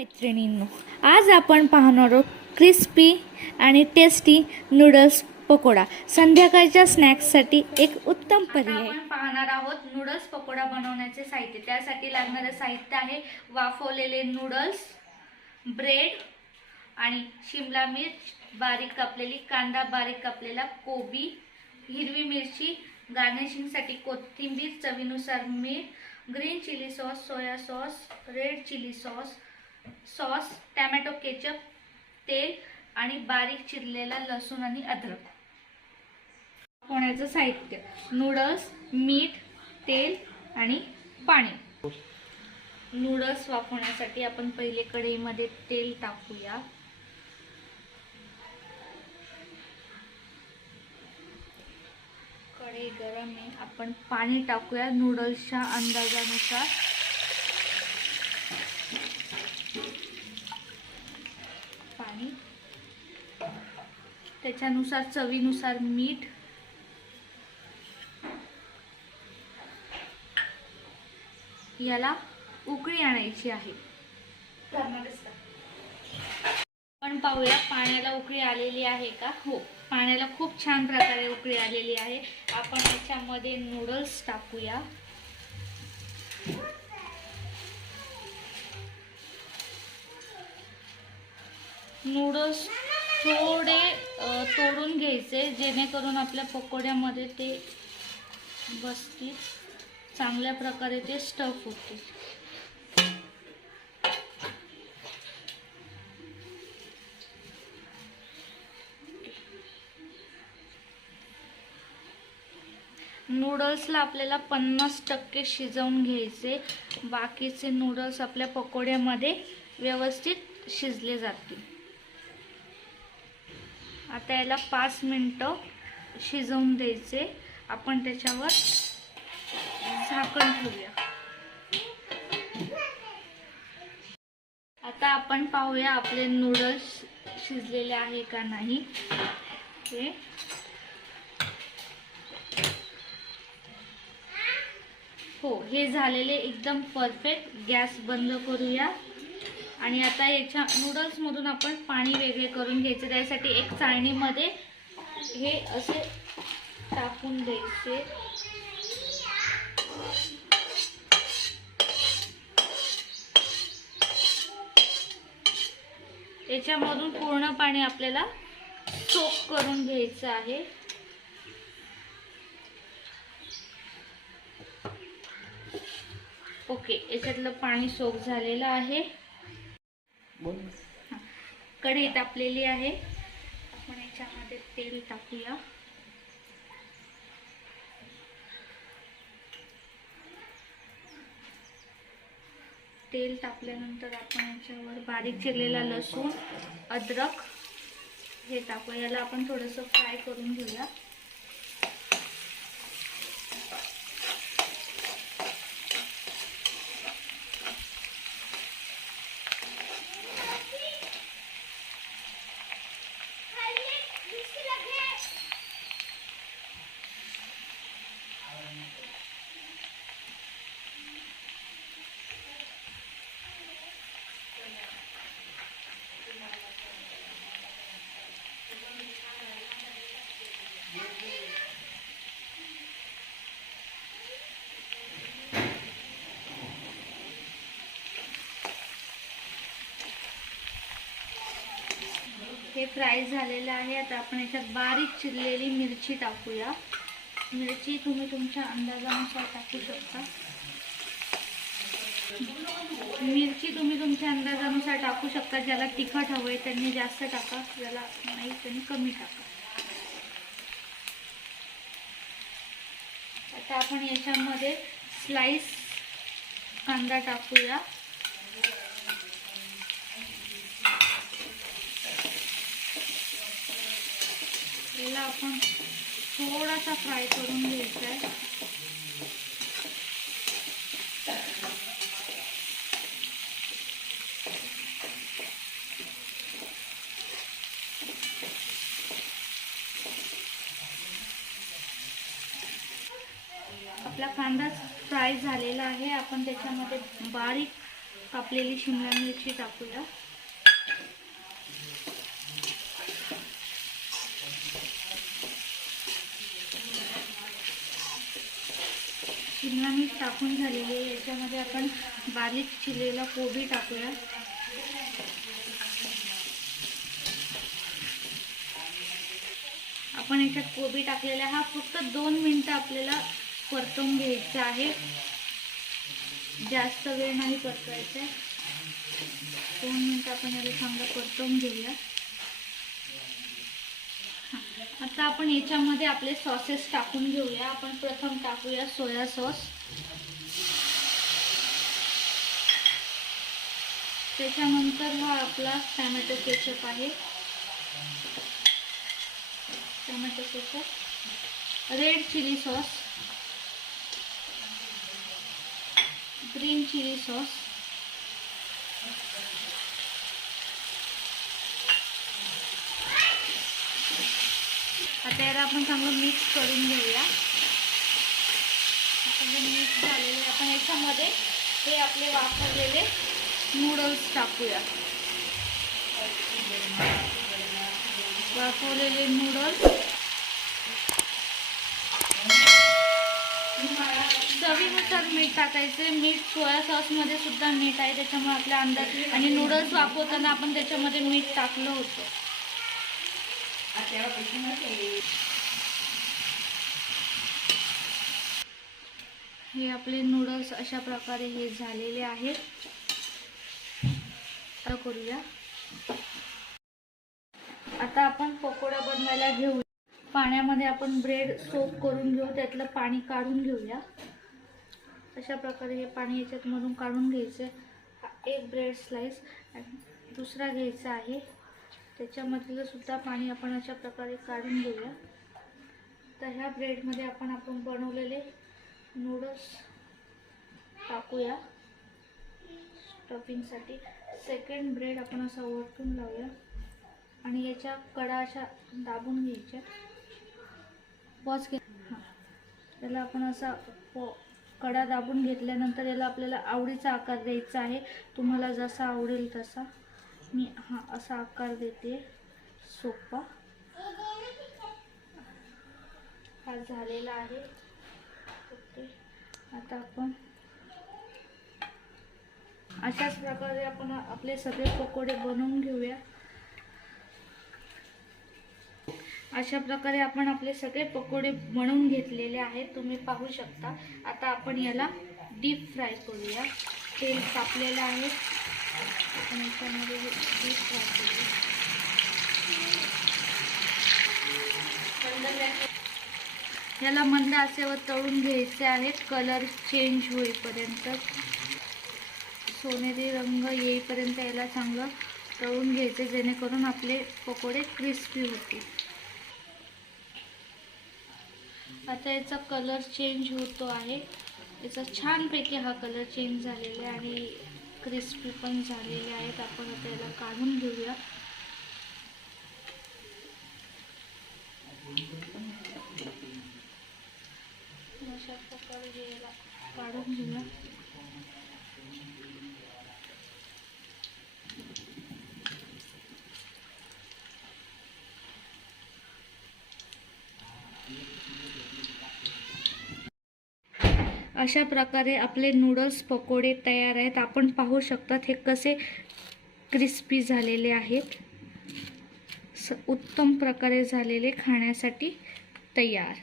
मैत्रिणींनो, आज आपण पाहणार आहोत क्रिस्पी आणि टेस्टी नूडल्स पकोडा. संध्याकाळच्या स्नॅक्ससाठी एक उत्तम पर्याय. आपण पाहणार आहोत नूडल्स पकोडा बनवण्याचे साहित्य. त्यासाठी लागणारे साहित्य आहे वाफवलेले नूडल्स, ब्रेड आणि शिमला मिर्च बारीक कापलेली, कांदा बारीक कापलेला, कोबी, हिरवी मिरची, गार्निशिंगसाठी कोथिंबीर, चवीनुसार मीठ, green chilli sauce, soya sauce, red chilli sauce, tomato ketchup, तेल आणि बारीक चिरलेला लसूण आणि अद्रक. वाफवण्याचं साहित्य: नूडल्स, मीठ, तेल आणि पाणी. नूडल्स वाफवण्यासाठी आपण पहिले कढईमध्ये तेल टाकूया. कढई गरम आहे. आपण पाणी टाकूया नूडल्सच्या अंदाजानुसार. पाणी, त्याच्यानुसार चवीनुसार मीठ, याला उकळी आणायची आहे. आपण पाहूया पाण्याला उकळी आलेली आहे का? हो, पाण्याला खूप छान प्रकारे उकळी आलेली आहे. आपण याच्यामध्ये नूडल्स टाकूया. नूडल्स थोडे तोडून घ्यायचे जेणेकरून आपल्या पकोड्यामध्ये ते बसतील, चांगल्या प्रकारे ते स्टफ होते. नूडल्सला आपल्याला 50% शिजवून घ्यायचे. बाकीचे नूडल्स आपल्या पकोड्यामध्ये व्यवस्थित शिजले जातील. आता याला 5 मिनिटं शिजवून द्यायचे. आपण त्याच्यावर झाकण ठेवूया. आता आपण पाहूया आपले नूडल्स शिजलेले आहे का नाही. हो, हे झालेले एकदम परफेक्ट. गॅस बंद करूया. आणि आता याच्या नूडल्स मधून आपण पाणी वेगळे करून घ्यायचे. त्यासाठी एक चाळणीमध्ये हे असे टाकून द्यायचे. याच्यामधून पूर्ण पाणी आपल्याला सोक करून घ्यायचं आहे. ओके, याच्यातलं पाणी सोक झालेलं आहे. कढई तापलेली आहे. आपण याच्यामध्ये तेल टाकूया. तेल तापल्यानंतर आपण याच्यावर बारीक चिरलेला लसूण, अद्रक हे टाकूया. याला आपण थोडंसं फ्राय करून घेऊया. हे फ्राय झालेलं आहे. आता आपण याच्यात बारीक चिरलेली मिरची टाकूया. मिरची तुम्ही तुमच्या अंदाजानुसार टाकू शकता. ज्याला तिखट हवंय त्यांनी जास्त टाका, ज्याला नाही त्यांनी कमी टाका. आता आपण याच्यामध्ये स्लाइस कांदा टाकूया. याला आपण थोडासा फ्राय करून घ्यायचा आहे. आपला कांदा फ्राय झालेला आहे. आपण त्याच्यामध्ये बारीक कापलेली शिमला मिरची टाकूया. शिमला मिरच टाकून झालेली आहे. याच्यामध्ये आपण बारीक चिरलेला कोबी टाकूया. आपण याच्यात कोबी टाकलेला हा फक्त 2 मिनिटं आपल्याला परतवून घ्यायचा आहे. जास्त वेळ नाही परतवायचा. 2 मिनिटं आपण याला चांगलं परतवून घेऊया. आता आपण याच्यामध्ये आपले सॉसेस टाकून घेऊया. आपण प्रथम टाकूया सोया सॉस. त्याच्यानंतर हा आपला टोमॅटो केचप आहे. Tomato ketchup, red chilli sauce, green chilli sauce, आता याला आपण चांगलं मिक्स करून घेऊया. मिक्स झालेले आपण याच्यामध्ये हे आपले वापरलेले नूडल्स टाकूया. वाफवलेले नूडल्स चवीनुसार मीठ टाकायचे. मीठ सोया सॉसमध्ये सुद्धा मीठ आहे, त्याच्यामुळे आपल्या अंदाज. आणि नूडल्स वाफवताना आपण त्याच्यामध्ये मीठ टाकलं होतं. हे आपले नूडल्स अशा प्रकारे हे झालेले आहेत. आता करूया. आता आपण पकोडा बनवायला घेऊ. पाण्यामध्ये आपण ब्रेड सोक करून घेऊ. त्यातलं पाणी काढून घेऊया. अशा प्रकारे हे पाणी याच्यात मधून काढून घ्यायचं. एक ब्रेड स्लाइस दुसरा घ्यायचा आहे. त्याच्यामधलं सुद्धा पाणी आपण अशा प्रकारे काढून घेऊया. तर ह्या ब्रेडमध्ये आपण बनवलेले नूडल्स टाकूया स्टफिंगसाठी. सेकंड ब्रेड आपण असा वरतून लावूया आणि याच्या कडा अशा दाबून घ्यायच्या. पॉज घे. याला आपण असा कडा दाबून घेतल्यानंतर याला आपल्याला आवडीचा आकार द्यायचा आहे. तुम्हाला जसा आवडेल तसा. मी असा आकार देते सोपा. हा झालेला आहे. आता आपण अशाच प्रकारे आपण आपले सगळे पकोडे बनवून घेऊया. अशा प्रकारे आपण आपले सगळे पकोडे बनवून घेतलेले आहेत, तुम्ही पाहू शकता. आता आपण याला डीप फ्राय करूया. तेल तापलेलं आहे. आपण याच्यामध्ये डीप फ्राय करूया. याला मंद आचेवर तळून घ्यायचे आहे. कलर चेंज होईपर्यंत, सोनेरी रंग येईपर्यंत याला चांगलं तळून घ्यायचे, जेणेकरून आपले पकोडे क्रिस्पी होतील. आता याचा कलर चेंज होतो आहे. याचा छानपैकी हा कलर चेंज झालेला आहे आणि क्रिस्पी पण झालेले आहेत. आपण आता याला काढून घेऊया. अशा प्रकारे याला काढून घेऊया. अशा प्रकारे आपले नूडल्स पकोडे तयार आहेत. आपण पाहू शकता हे कसे क्रिस्पी झालेले आहेत. उत्तम प्रकारे झालेले, खाण्यासाठी तयार.